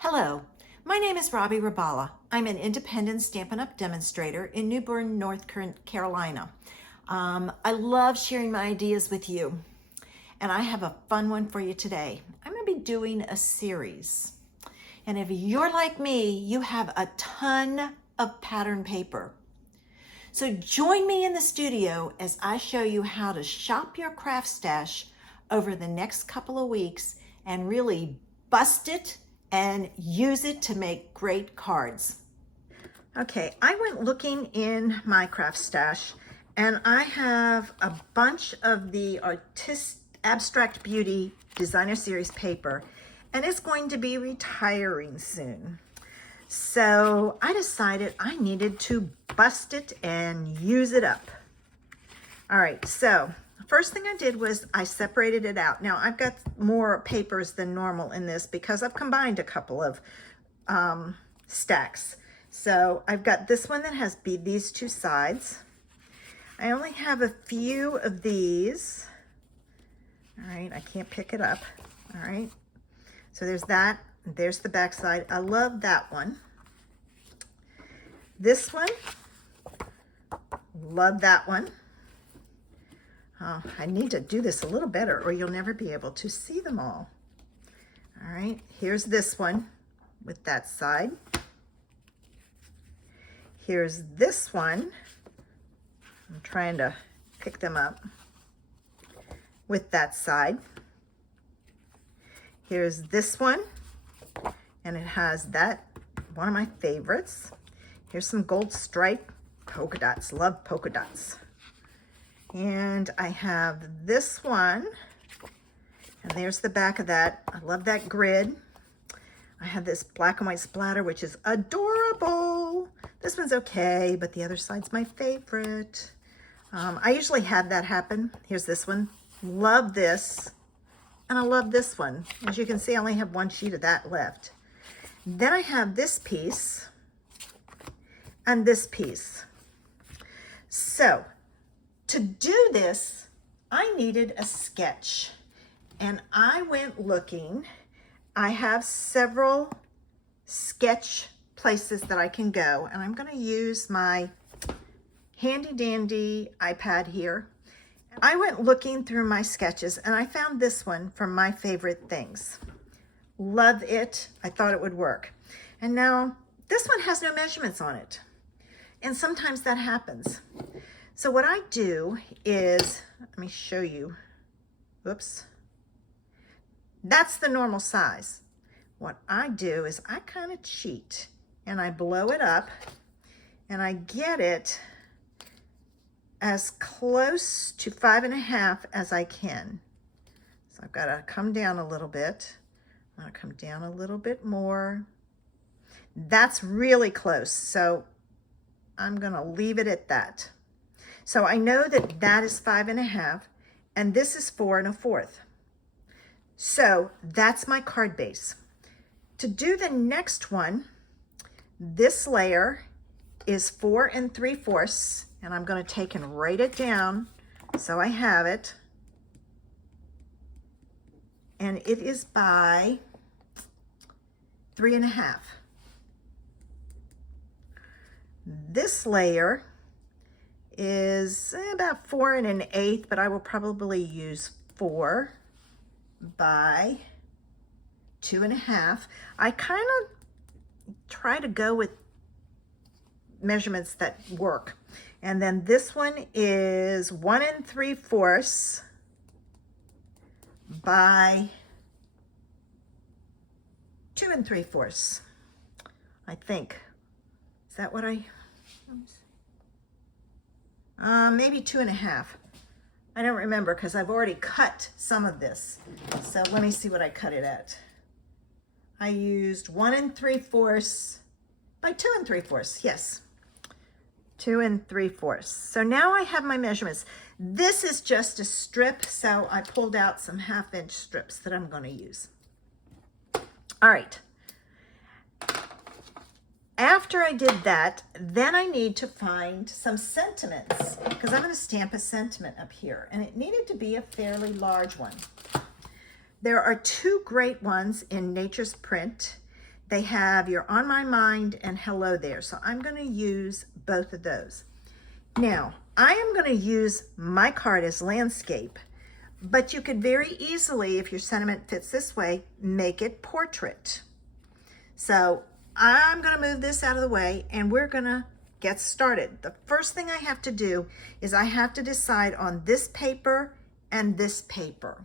Hello, my name is Robbie Rabala. I'm an independent Stampin' Up! Demonstrator in New Bern, North Carolina. I love sharing my ideas with you, and I have a fun one for you today. I'm going to be doing a series, and if you're like me, you have a ton of pattern paper. So join me in the studio as I show you how to shop your craft stash over the next couple of weeks and really bust it and use it to make great cards. Okay, I went looking in my craft stash and I have a bunch of the Abstract Beauty Designer Series paper, and it's going to be retiring soon. So I decided I needed to bust it and use it up. All right, so first thing I did was I separated it out. Now I've got more papers than normal in this because I've combined a couple of stacks. So I've got this one that has these two sides. I only have a few of these. All right, I can't pick it up. All right, so there's that. There's the back side. I love that one. This one, love that one. I need to do this a little better or you'll never be able to see them all. All right, here's this one with that side. Here's this one. I'm trying to pick them up with that side. Here's this one, and it has that, one of my favorites. Here's some gold stripe polka dots, love polka dots. And I have this one, and there's the back of that. I love that grid. I have this black and white splatter, which is adorable. This one's okay, but the other side's my favorite. I usually have that happen. Here's this one. Love this. And I love this one. As you can see, I only have one sheet of that left. Then I have this piece and this piece. So to do this, I needed a sketch, and I went looking. I have several sketch places that I can go, and I'm going to use my handy dandy iPad here. I went looking through my sketches, and I found this one from My Favorite Things. Love it. I thought it would work. And now this one has no measurements on it, and sometimes that happens. So what I do is, let me show you, whoops, that's the normal size. What I do is I kind of cheat and I blow it up and I get it as close to 5.5 as I can. So I've got to come down a little bit. I'm going to come down a little bit more. That's really close, so I'm going to leave it at that. So I know that that is 5.5, and this is 4 1/4. So that's my card base. To do the next one, this layer is 4 3/4, and I'm going to take and write it down so I have it. And it is by 3.5. This layer is about 4 1/8, but I will probably use 4 by 2.5. I kind of try to go with measurements that work. And then this one is 1 3/4 by 2 3/4. I think. Is that what I? Maybe 2.5. I don't remember because I've already cut some of this. So let me see what I cut it at. I used 1 3/4 by 2 3/4. Yes, 2 3/4. So now I have my measurements. This is just a strip, so I pulled out some 1/2-inch strips that I'm going to use. All right. After I did that, then I need to find some sentiments because I'm going to stamp a sentiment up here, and it needed to be a fairly large one. There are two great ones in Nature's Print. they have your On My Mind and Hello There. So I'm going to use both of those. Now, I am going to use my card as landscape, but you could very easily, if your sentiment fits this way, make it portrait. So I'm going to move this out of the way and we're going to get started. The first thing I have to do is I have to decide on this paper and this paper.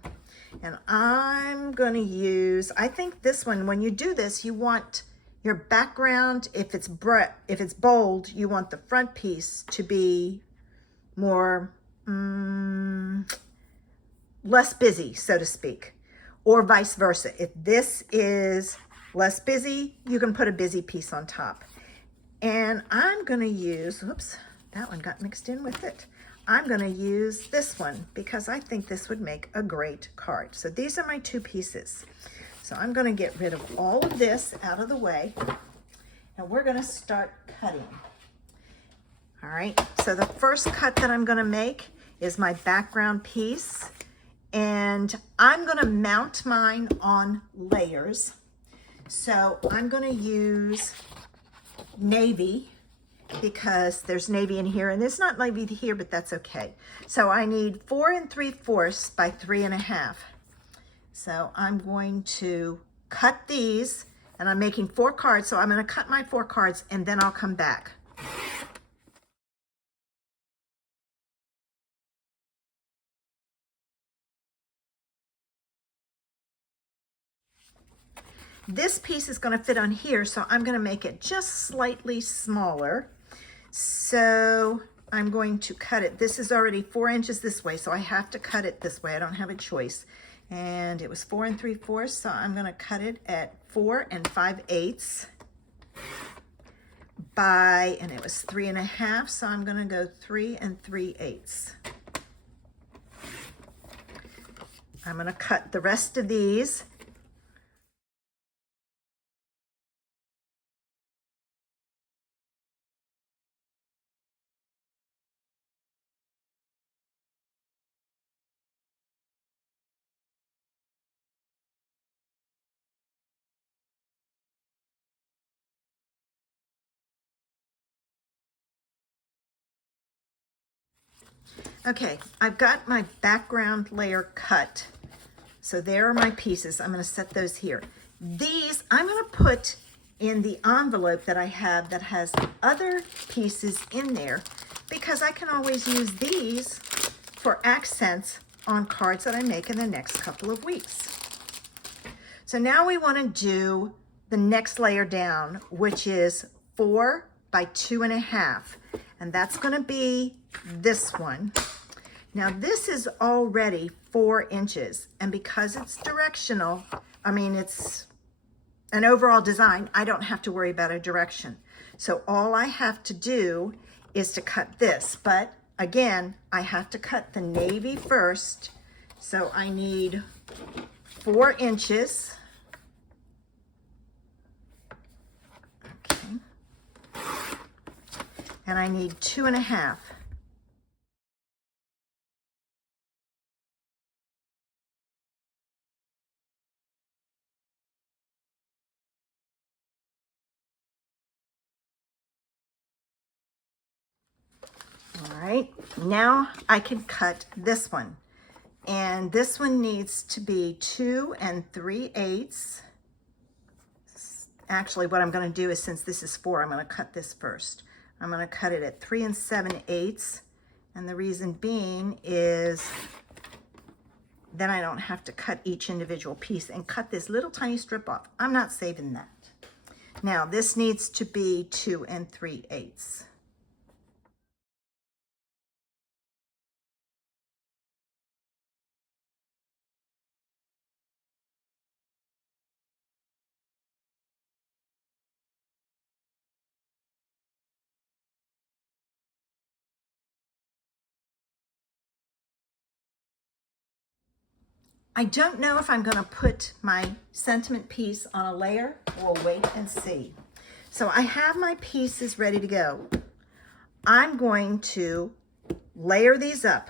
And I'm going to use, I think this one, when you do this, you want your background, if it's bold, you want the front piece to be more, less busy, so to speak, or vice versa. If this is less busy, you can put a busy piece on top. And I'm going to use, oops, that one got mixed in with it. I'm going to use this one because I think this would make a great card. So these are my two pieces. So I'm going to get rid of all of this out of the way and we're going to start cutting. All right, so the first cut that I'm going to make is my background piece, and I'm going to mount mine on layers. So I'm going to use navy because there's navy in here and there's not navy here, but that's okay. So I need 4 3/4 by 3 1/2. So I'm going to cut these, and I'm making 4 cards. So I'm going to cut my 4 cards and then I'll come back. This piece is going to fit on here, so I'm going to make it just slightly smaller. So I'm going to cut it. This is already 4 inches this way, so I have to cut it this way. I don't have a choice. And it was 4 3/4, so I'm going to cut it at 4 5/8 by, and it was 3 1/2, so I'm going to go 3 3/8. I'm going to cut the rest of these. Okay, I've got my background layer cut. So there are my pieces. I'm going to set those here. These I'm going to put in the envelope that I have that has other pieces in there because I can always use these for accents on cards that I make in the next couple of weeks. So now we want to do the next layer down, which is 4 by 2 1/2. And that's going to be this one. Now this is already 4 inches, and because it's directional, I mean it's an overall design, I don't have to worry about a direction. So all I have to do is to cut this, but again, I have to cut the navy first. So I need 4 inches. Okay. And I need 2 1/2. All right, now I can cut this one. And this one needs to be 2 3/8. Actually, what I'm going to do is, since this is 4, I'm going to cut this first. I'm going to cut it at 3 7/8. And the reason being is then I don't have to cut each individual piece and cut this little tiny strip off. I'm not saving that. Now, this needs to be 2 3/8. I don't know if I'm going to put my sentiment piece on a layer. We'll wait and see. So I have my pieces ready to go. I'm going to layer these up.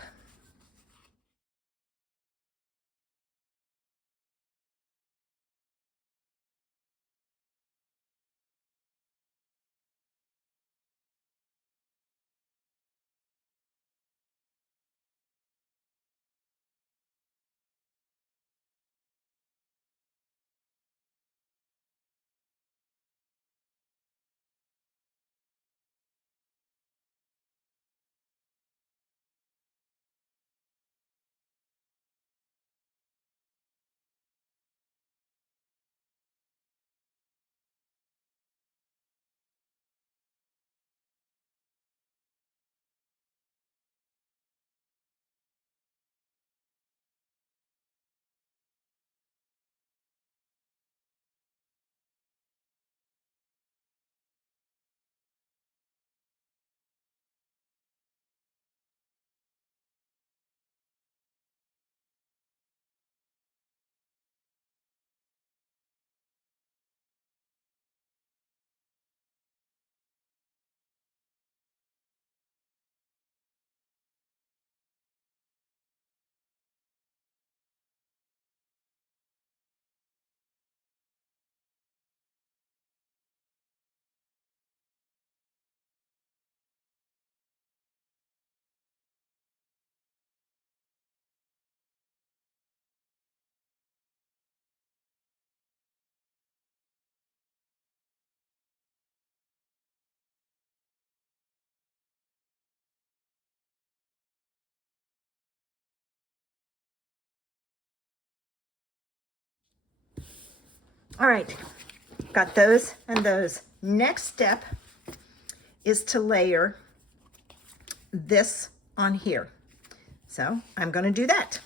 All right, got those and those. Next step is to layer this on here. So I'm going to do that.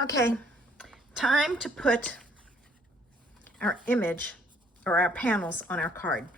Okay, time to put our image or our panels on our card.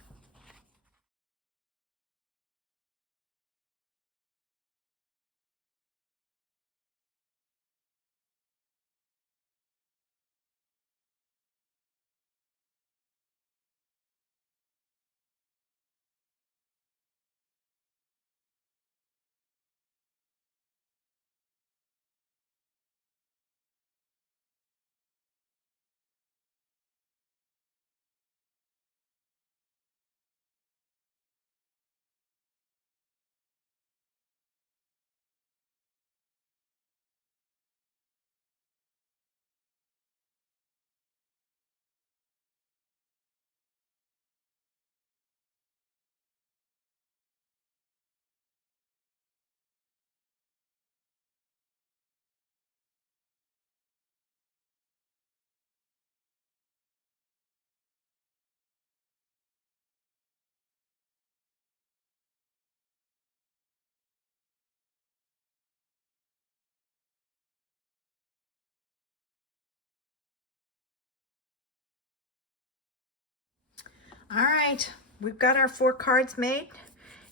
All right, we've got our 4 cards made.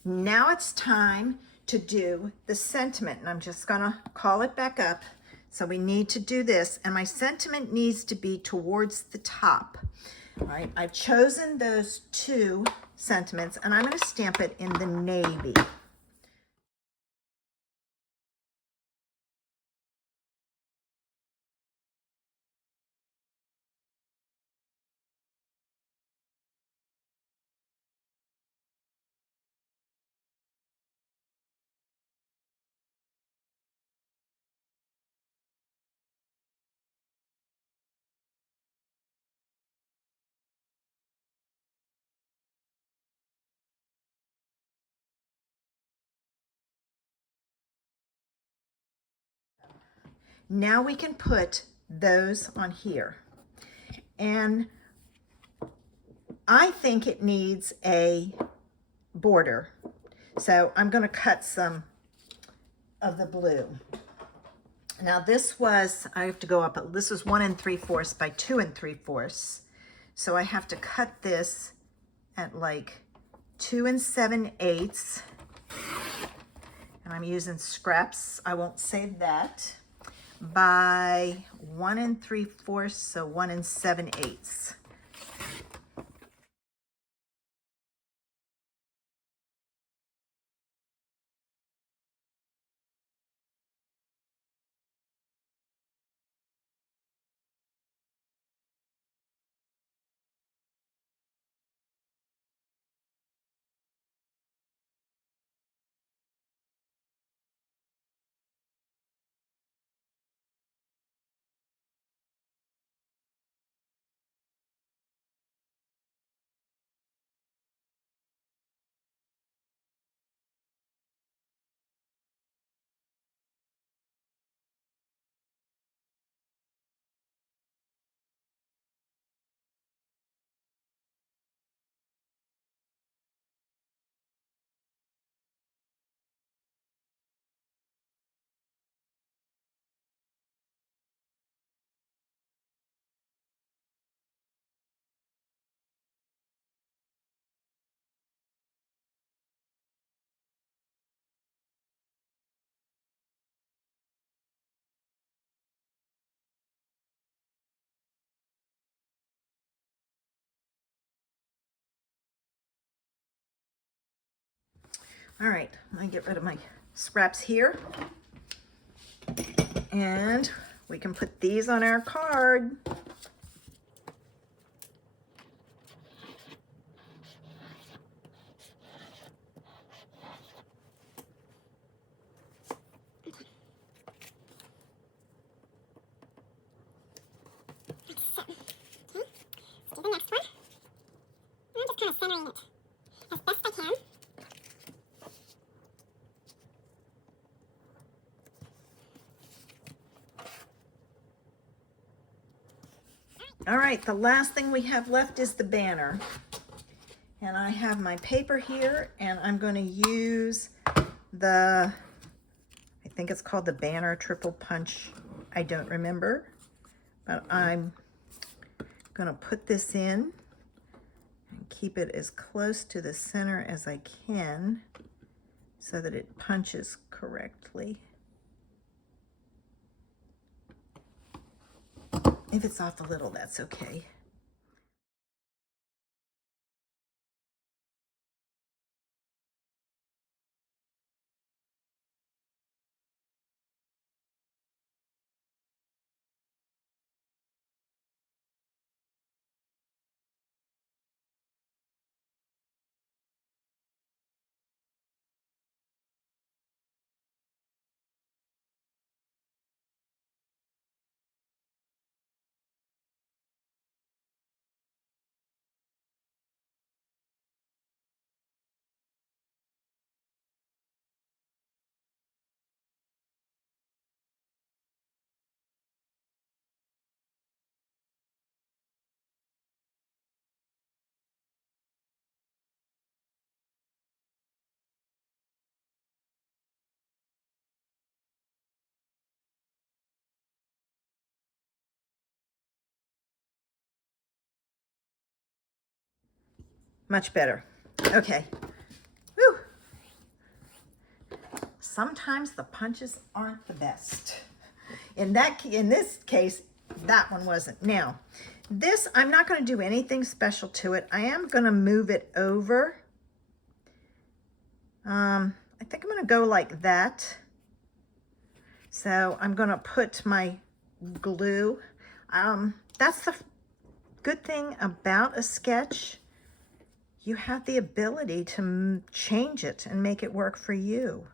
Now it's time to do the sentiment, and I'm just gonna call it back up. So we need to do this, and my sentiment needs to be towards the top. All right, I've chosen those 2 sentiments, and I'm gonna stamp it in the navy. Now we can put those on here. And I think it needs a border. So I'm going to cut some of the blue. Now this was, I have to go up, this was 1 3/4 by 2 3/4. So I have to cut this at like 2 7/8. And I'm using scraps, I won't save that, by 1 3/4, so 1 7/8. All right, let me get rid of my scraps here. And we can put these on our card. Do the next one. I'm just kind of centering it as best I can. All right, the last thing we have left is the banner. And I have my paper here, and I'm going to use I think it's called the Banner Triple Punch. I don't remember, but I'm going to put this in and keep it as close to the center as I can so that it punches correctly. If it's off a little, that's okay. Much better. Okay. Whew. Sometimes the punches aren't the best. In this case, that one wasn't. Now, this, I'm not going to do anything special to it. I am going to move it over. I think I'm going to go like that. So I'm going to put my glue. That's the good thing about a sketch. You have the ability to change it and make it work for you.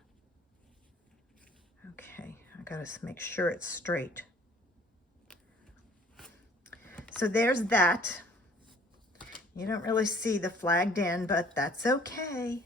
Okay, I gotta make sure it's straight. So there's that. You don't really see the flagged end, but that's okay.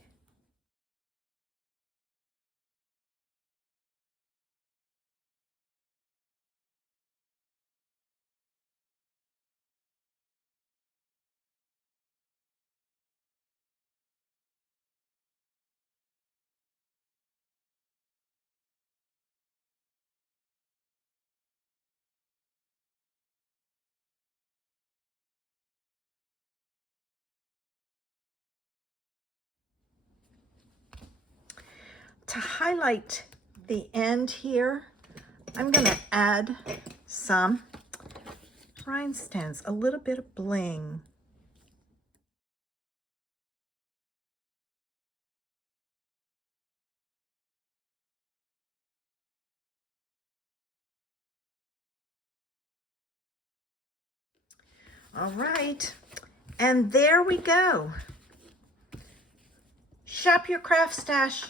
To highlight the end here, I'm going to add some rhinestones, a little bit of bling. All right, and there we go. Shop your craft stash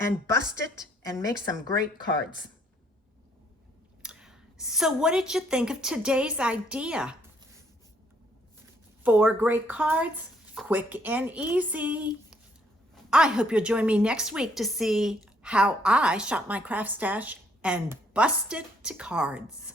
and bust it and make some great cards. So what did you think of today's idea? 4 great cards, quick and easy. I hope you'll join me next week to see how I shop my craft stash and bust it to cards.